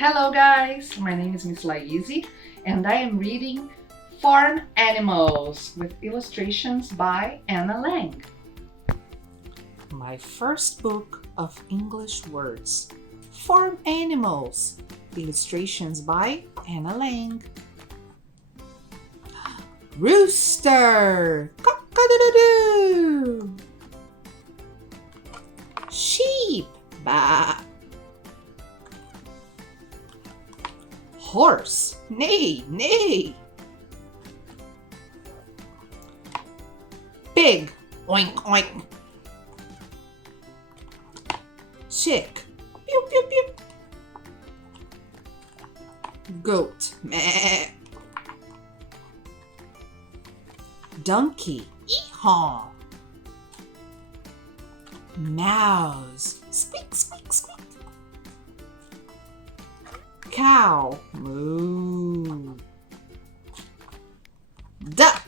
Hello guys, my name is Miss Laizy and I am reading Farm Animals with illustrations by Anna Lang. My first book of English words. Farm Animals, illustrations by Anna Lang. Rooster, cock-a-doodle-doo. Sheep, baa. Horse, neigh, neigh. Pig, oink, oink. Chick, pew, pew, pew. Goat, meh. Donkey, ee-haw. Mouse, squeak, squeak, squeak. Cow, moo. Duck,